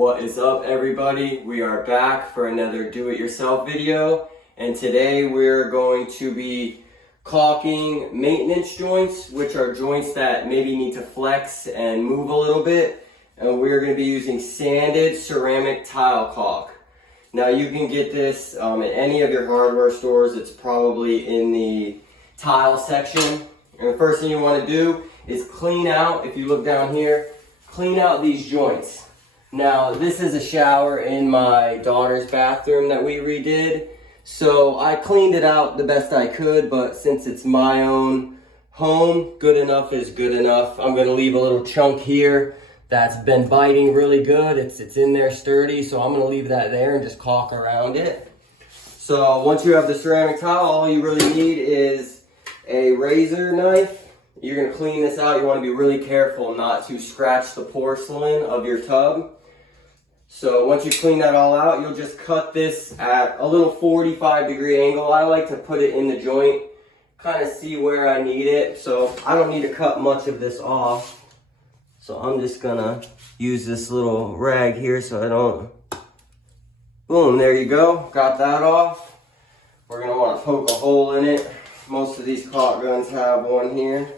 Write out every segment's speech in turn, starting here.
What is up, everybody? We are back for another do-it-yourself video, and today we're going to be caulking maintenance joints, which are joints that maybe need to flex and move a little bit, and we're going to be using sanded ceramic tile caulk. Now you can get this at any of your hardware stores. It's probably in the tile section, and the first thing you want to do is clean out, if you look down here, clean out these joints. Now, this is a shower in my daughter's bathroom that we redid. So I cleaned it out the best I could, but since it's my own home, good enough is good enough. I'm gonna leave a little chunk here that's been biting really good. It's in there sturdy, so I'm gonna leave that there and just caulk around it. So once you have the ceramic tile, all you really need is a razor knife. You're gonna clean this out. You wanna be really careful not to scratch the porcelain of your tub. So once you clean that all out, you'll just cut this at a little 45-degree angle. I like to put it in the joint, kind of see where I need it. So I don't need to cut much of this off. So I'm just gonna use this little rag here so I don't, boom, there you go. Got that off. We're gonna wanna poke a hole in it. Most of these caulk guns have one here.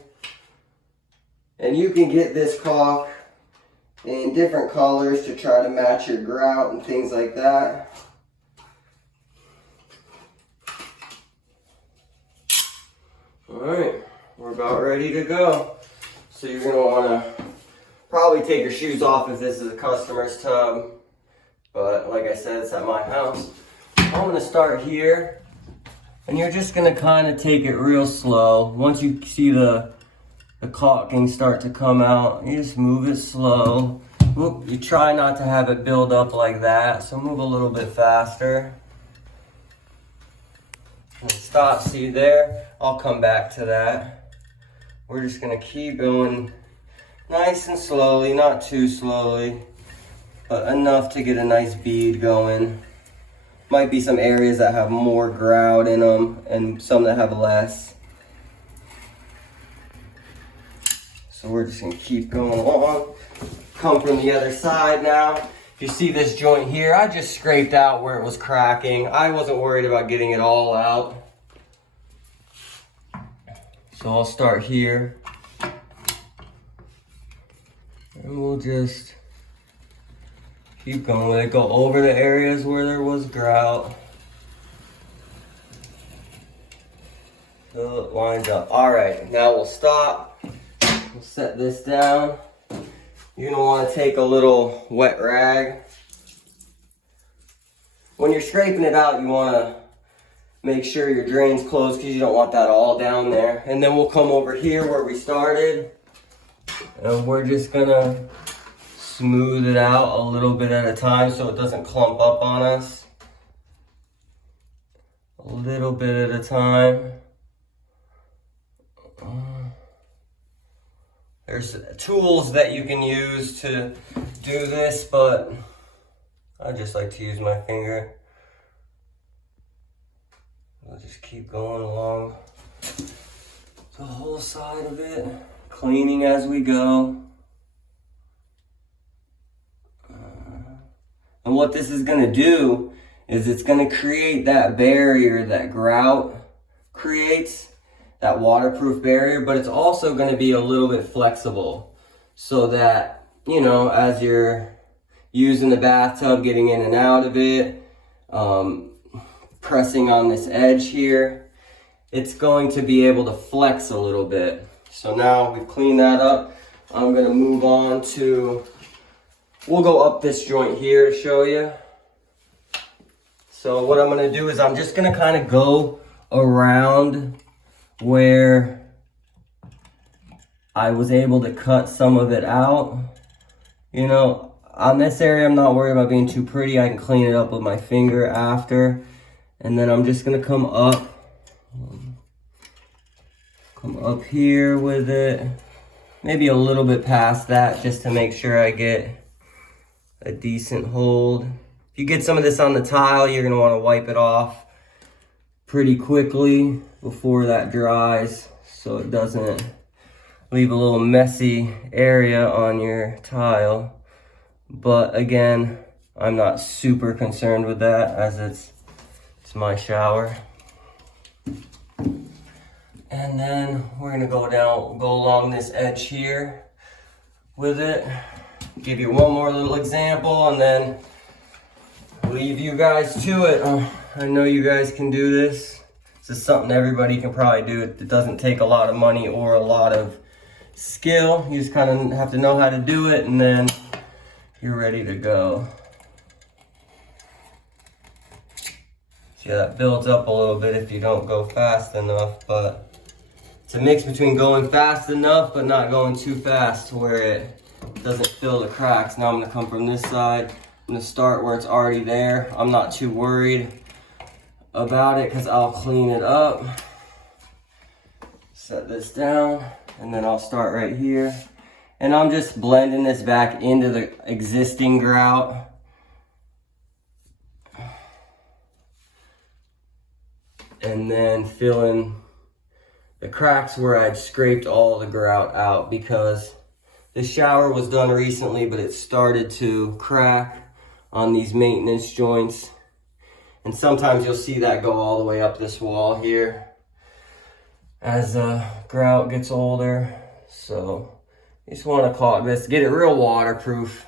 And you can get this caulk in different colors to try to match your grout and things like that. Alright, we're about ready to go. So you're going to want to probably take your shoes off if this is a customer's tub. But like I said, it's at my house. I'm going to start here. And you're just going to kind of take it real slow. Once you see the caulking start to come out, you just move it slow. You try not to have it build up like that, so move a little bit faster. And stop, see there? I'll come back to that. We're just gonna keep going nice and slowly, not too slowly, but enough to get a nice bead going. Might be some areas that have more grout in them and some that have less. So we're just gonna keep going along. Come from the other side now. If you see this joint here, I just scraped out where it was cracking. I wasn't worried about getting it all out. So I'll start here. And we'll just keep going with it. Go over the areas where there was grout. So it lines up. All right, now we'll stop. We'll set this down. You're gonna wanna take a little wet rag. When you're scraping it out, you wanna make sure your drain's closed because you don't want that all down there. And then we'll come over here where we started. And we're just gonna smooth it out a little bit at a time so it doesn't clump up on us. A little bit at a time. There's tools that you can use to do this, but I just like to use my finger. I'll just keep going along the whole side of it, cleaning as we go. And what this is gonna do is it's gonna create that barrier that grout creates, that waterproof barrier, but it's also going to be a little bit flexible so that, you know, as you're using the bathtub, getting in and out of it, pressing on this edge here, it's going to be able to flex a little bit. So now we've cleaned that up. I'm going to move on to, we'll go up this joint here to show you. So what I'm going to do is I'm just going to kind of go around where I was able to cut some of it out. You know, on this area, I'm not worried about being too pretty. I can clean it up with my finger after. And then I'm just gonna come up here with it. Maybe a little bit past that just to make sure I get a decent hold. If you get some of this on the tile, you're gonna wanna wipe it off pretty quickly before that dries so it doesn't leave a little messy area on your tile. But again, I'm not super concerned with that as it's my shower. And then we're gonna go along this edge here with it. Give you one more little example and then leave you guys to it. I know you guys can do this. This is something everybody can probably do. It doesn't take a lot of money or a lot of skill. You just kind of have to know how to do it and then you're ready to go. See how that builds up a little bit if you don't go fast enough, but it's a mix between going fast enough but not going too fast to where it doesn't fill the cracks. Now I'm gonna come from this side. I'm gonna start where it's already there. I'm not too worried about it because I'll clean it up. Set this down and then I'll start right here. And I'm just blending this back into the existing grout. And then filling the cracks where I'd scraped all the grout out because the shower was done recently, but it started to crack on these maintenance joints. And sometimes you'll see that go all the way up this wall here as the grout gets older. So you just want to caulk this, get it real waterproof.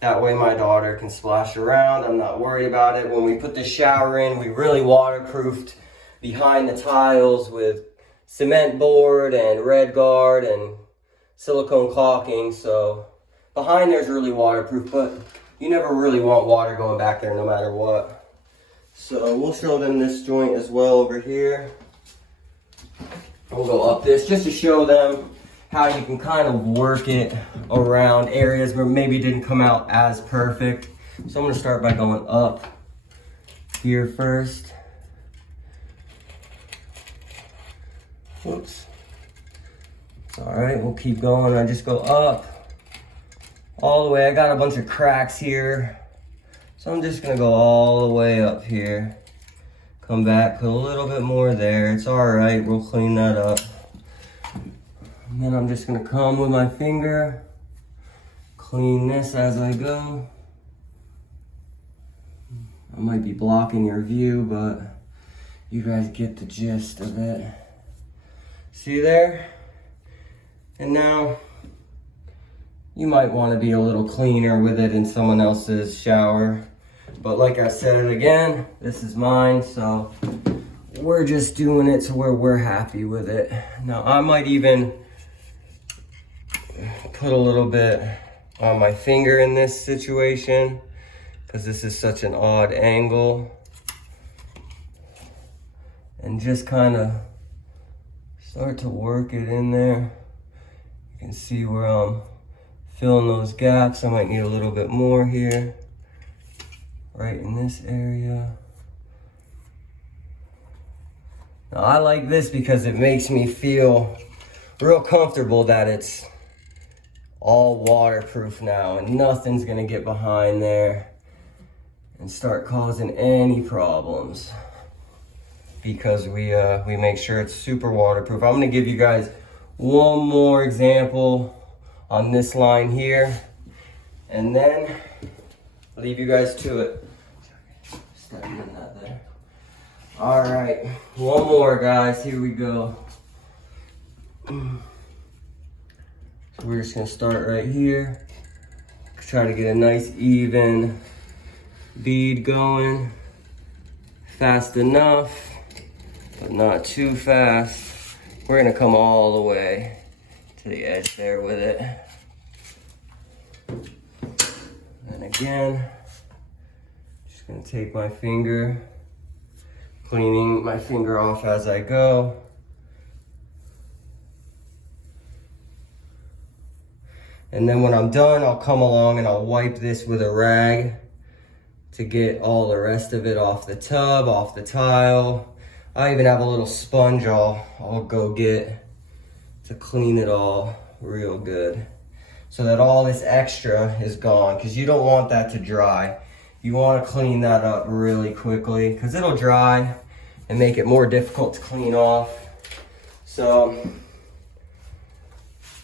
That way my daughter can splash around. I'm not worried about it. When we put the shower in, we really waterproofed behind the tiles with cement board and red guard and silicone caulking. So behind there's really waterproof, but you never really want water going back there no matter what. So we'll show them this joint as well over here. We'll go up this just to show them how you can kind of work it around areas where maybe it didn't come out as perfect. So I'm gonna start by going up here first. Whoops. It's all right, we'll keep going. I just go up all the way. I got a bunch of cracks here. So I'm just gonna go all the way up here. Come back, put a little bit more there. It's all right, we'll clean that up. And then I'm just gonna come with my finger, clean this as I go. I might be blocking your view, but you guys get the gist of it. See there? And now, you might want to be a little cleaner with it in someone else's shower. But like I said again, this is mine, so we're just doing it to where we're happy with it. Now, I might even put a little bit on my finger in this situation, because this is such an odd angle. And just kind of start to work it in there. You can see where I'm filling those gaps. I might need a little bit more here, right in this area. Now I like this because it makes me feel real comfortable that it's all waterproof now and nothing's gonna get behind there and start causing any problems, because we make sure it's super waterproof. I'm gonna give you guys one more example on this line here, and then leave you guys to it. Step in that there. All right, one more, guys. Here we go. So we're just gonna start right here. Try to get a nice even bead going. Fast enough, but not too fast. We're gonna come all the way to the edge there with it. And again, just gonna take my finger, cleaning my finger off as I go. And then when I'm done, I'll come along and I'll wipe this with a rag to get all the rest of it off the tub, off the tile. I even have a little sponge I'll go get to clean it all real good, so that all this extra is gone, because you don't want that to dry. You want to clean that up really quickly, because it'll dry and make it more difficult to clean off. So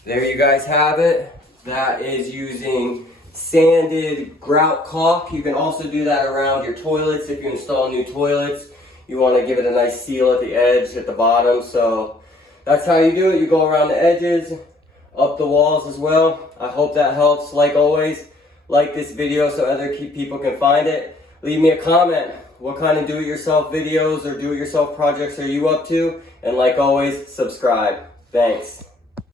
there you guys have it. That is using sanded grout caulk. You can also do that around your toilets if you install new toilets. You want to give it a nice seal at the edge, at the bottom. So that's how you do it. You go around the edges, up the walls as well. I hope that helps. Like always, like this video so other people can find it. Leave me a comment. What kind of do-it-yourself videos or do-it-yourself projects are you up to? And like always, subscribe. Thanks.